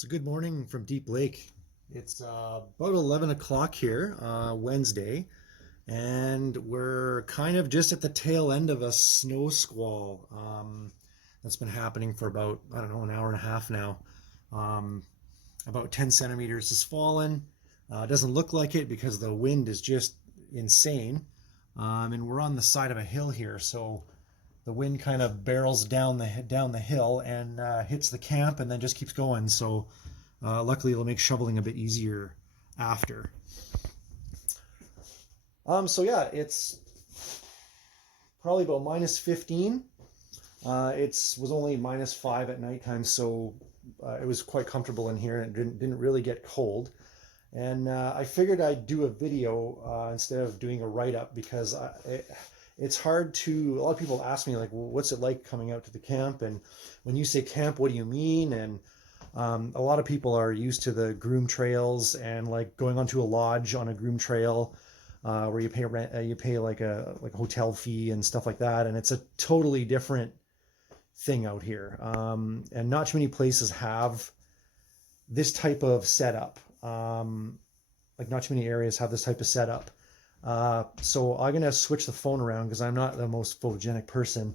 So good morning from Deep Lake. It's about 11 o'clock here, Wednesday, and we're kind of just at the tail end of a snow squall that's been happening for about, I don't know, an hour and a half now. Um, about 10 centimeters has fallen. It doesn't look like it because the wind is just insane. And we're on the side of a hill here, so the wind kind of barrels down the hill and hits the camp and then just keeps going. So luckily, it'll make shoveling a bit easier after. So yeah, it's probably about minus 15. It was only minus 5 at nighttime, so it was quite comfortable in here and didn't really get cold. And I figured I'd do a video instead of doing a write-up because it's hard to. A lot of people ask me like, well, "What's it like coming out to the camp?" And when you say camp, what do you mean? And a lot of people are used to the groom trails and like going onto a lodge on a groom trail where you pay rent, you pay like a hotel fee and stuff like that, and it's a totally different thing out here. And not too many places have this type of setup. Like not too many areas have this type of setup. So I'm gonna switch the phone around because I'm not the most photogenic person.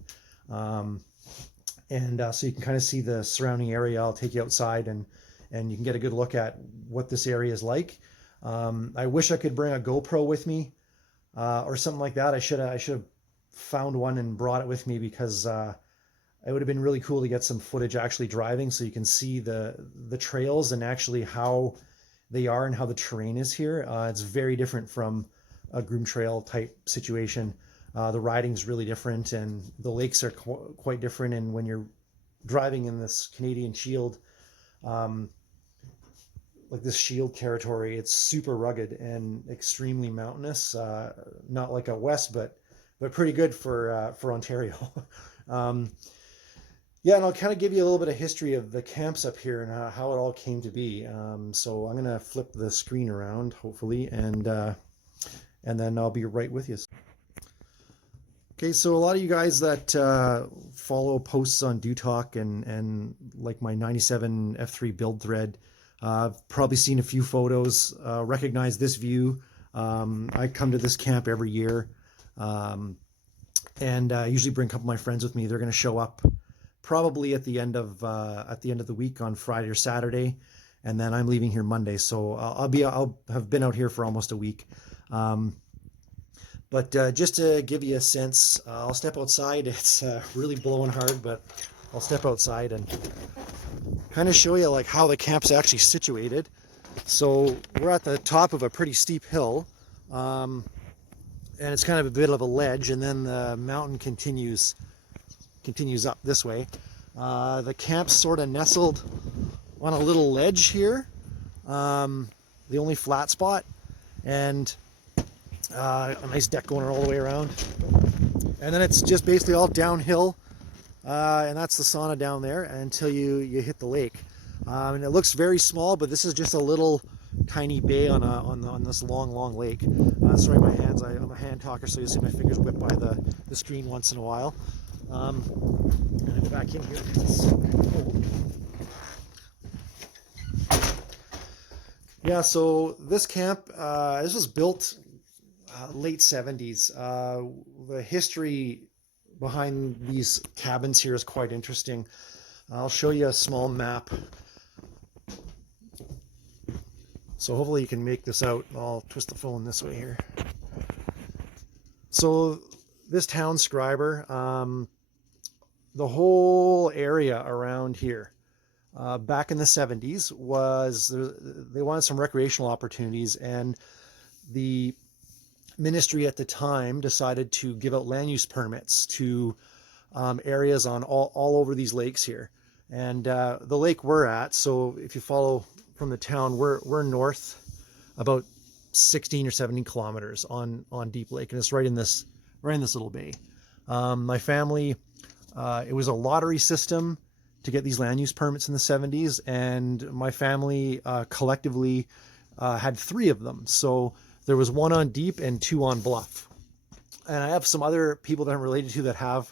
And so you can kind of see the surrounding area. I'll take you outside and you can get a good look at what this area is like. I wish I could bring a GoPro with me or something like that. I should have found one and brought it with me because it would have been really cool to get some footage actually driving so you can see the trails and actually how they are and how the terrain is here. It's very different from a groom trail type situation. The riding's really different and the lakes are quite different. And when you're driving in this Canadian Shield, like this Shield territory, it's super rugged and extremely mountainous. Not like a West, but pretty good for Ontario. um, yeah, and I'll kind of give you a little bit of history of the camps up here and how it all came to be. So I'm gonna flip the screen around, hopefully, and then I'll be right with you. Okay, so a lot of you guys that follow posts on Do Talk and like my 97 F3 build thread, probably seen a few photos, recognize this view. I come to this camp every year, and usually bring a couple of my friends with me. They're going to show up probably at the end of the week on Friday or Saturday, and then I'm leaving here Monday. So I'll have been out here for almost a week. But just to give you a sense, I'll step outside. It's really blowing hard, but I'll step outside and kind of show you like how the camp's actually situated. So we're at the top of a pretty steep hill, and it's kind of a bit of a ledge, and then the mountain continues up this way. The camp's sort of nestled on a little ledge here, the only flat spot, and a nice deck going all the way around, and then it's just basically all downhill, and that's the sauna down there until you hit the lake. And it looks very small, but this is just a little tiny bay on this long lake. Sorry, my hands. I'm a hand talker, so you'll see my fingers whip by the screen once in a while. I'm gonna go back in here because it's so cold. Yeah, so this camp, this was built late 70s. The history behind these cabins here is quite interesting. I'll show you a small map. So hopefully you can make this out. I'll twist the phone this way here. So this town, Scriber, the whole area around here, back in the 70s they wanted some recreational opportunities, and the ministry at the time decided to give out land use permits to areas on all over these lakes here. And the lake we're at, so if you follow from the town, we're north about 16 or 17 kilometers on Deep Lake, and it's right in this little bay. My family, it was a lottery system to get these land use permits in the 70s, and my family collectively had 3 of them. So there was 1 on Deep and 2 on Bluff. And I have some other people that I'm related to that have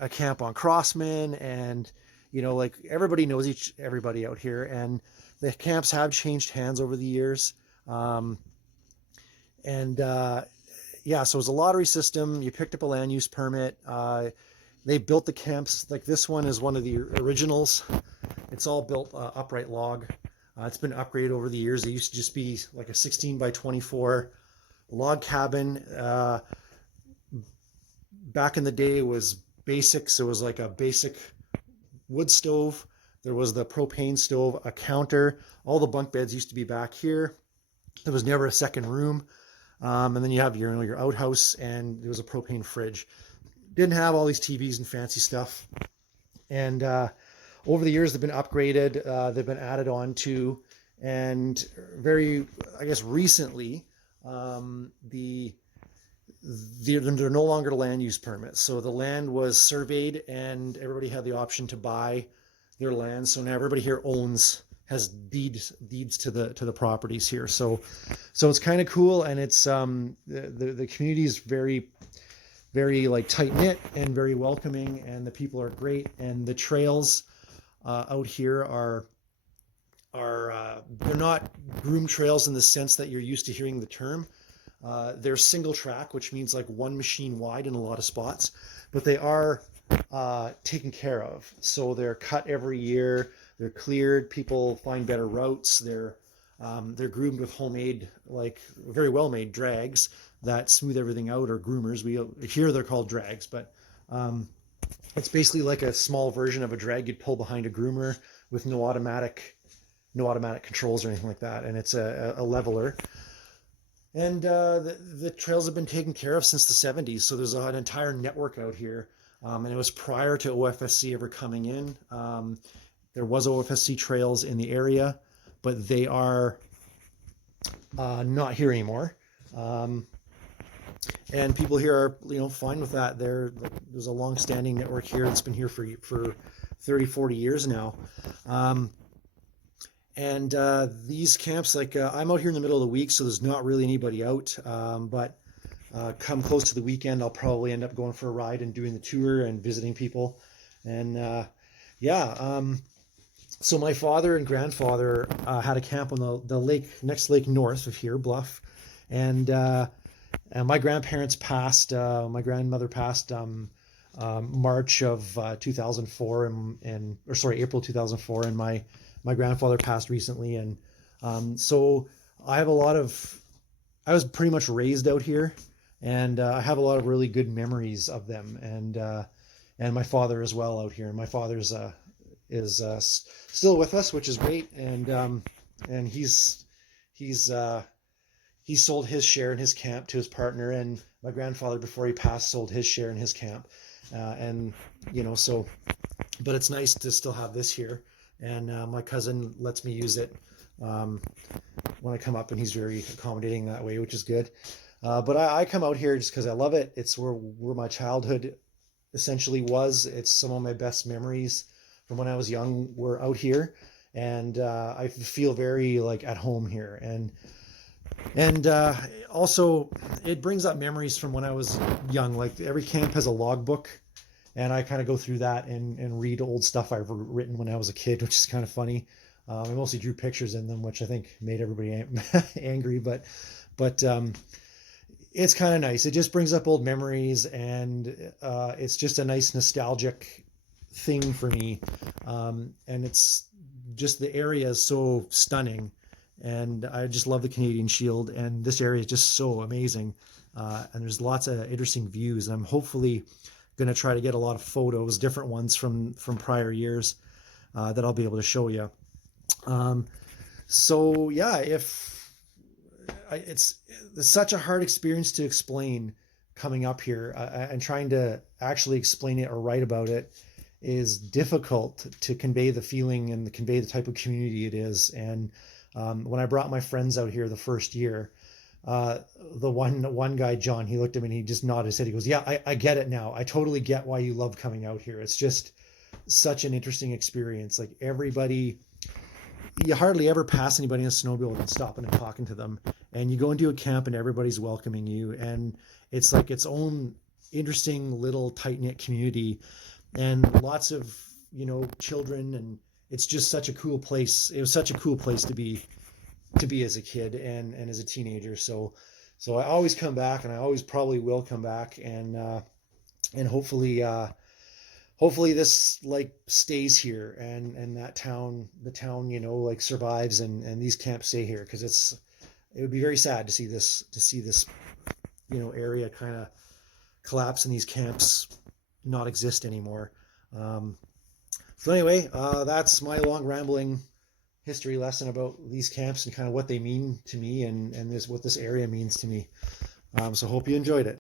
a camp on Crossman, and you know, like everybody knows everybody out here, and the camps have changed hands over the years. Um, and Yeah, so it was a lottery system. You picked up a land use permit. They built the camps. Like this one is one of the originals. It's all built upright log. It's been upgraded over the years. It used to just be like a 16 by 24 log cabin. Back in the day, it was basic. So it was like a basic wood stove. There was the propane stove, a counter. All the bunk beds used to be back here. There was never a second room. And then you have your outhouse, and there was a propane fridge. Didn't have all these TVs and fancy stuff. And over the years, they've been upgraded. They've been added on to, and very, I guess, recently, they're no longer land use permits. So the land was surveyed, and everybody had the option to buy their land. So now everybody here has deeds to the properties here. So it's kind of cool, and it's the community is very, very like tight knit and very welcoming, and the people are great, and the trails out here are they're not groom trails in the sense that you're used to hearing the term. They're single track, which means like one machine wide in a lot of spots, but they are taken care of. So they're cut every year. They're cleared. People find better routes. They're groomed with homemade, like very well made drags that smooth everything out, or groomers. Here they're called drags, but it's basically like a small version of a drag you'd pull behind a groomer with no automatic controls or anything like that, and it's a leveler. And the trails have been taken care of since the 70s, so there's an entire network out here, and it was prior to OFSC ever coming in. There was OFSC trails in the area, but they are not here anymore. And people here are, fine with that. There's a long-standing network here that's been here for 30, 40 years now. And these camps, like I'm out here in the middle of the week, so there's not really anybody out. But come close to the weekend, I'll probably end up going for a ride and doing the tour and visiting people. And so my father and grandfather had a camp on the next lake north of here, Bluff. And my grandparents passed, my grandmother passed March of 2004, April 2004, and my grandfather passed recently. And so I was pretty much raised out here, and I have a lot of really good memories of them, and my father as well out here. My father's is still with us, which is great, and he's sold his share in his camp to his partner, and my grandfather, before he passed, sold his share in his camp, but it's nice to still have this here, and my cousin lets me use it when I come up, and he's very accommodating that way, which is good. But I come out here just because I love it. It's where my childhood essentially was. It's some of my best memories from when I was young were out here, and I feel very like at home here. And also it brings up memories from when I was young. Like every camp has a logbook, and I kind of go through that and read old stuff I've written when I was a kid, which is kind of funny. I mostly drew pictures in them, which I think made everybody angry, but it's kind of nice. It just brings up old memories, and it's just a nice nostalgic thing for me. And it's just, the area is so stunning, and I just love the Canadian Shield, and this area is just so amazing. And there's lots of interesting views, and I'm hopefully going to try to get a lot of photos, different ones from prior years, that I'll be able to show you. So yeah, it's such a hard experience to explain coming up here, and trying to actually explain it or write about it is difficult to convey the feeling and convey the type of community it is. And when I brought my friends out here the first year, the one guy, John, he looked at me and he just nodded his head. He goes, "Yeah, I get it now. I totally get why you love coming out here. It's just such an interesting experience. Like everybody, you hardly ever pass anybody in a snowmobile without stopping and talking to them. And you go into a camp and everybody's welcoming you, and it's like its own interesting little tight-knit community, and lots of children, and it's just such a cool place. It was such a cool place to be as a kid and as a teenager. So I always come back, and I always probably will come back, and hopefully this like stays here, and that the town like survives, and these camps stay here, because it would be very sad to see this area kind of collapse and these camps not exist anymore. So anyway, that's my long rambling history lesson about these camps and kind of what they mean to me, and what this area means to me. So hope you enjoyed it.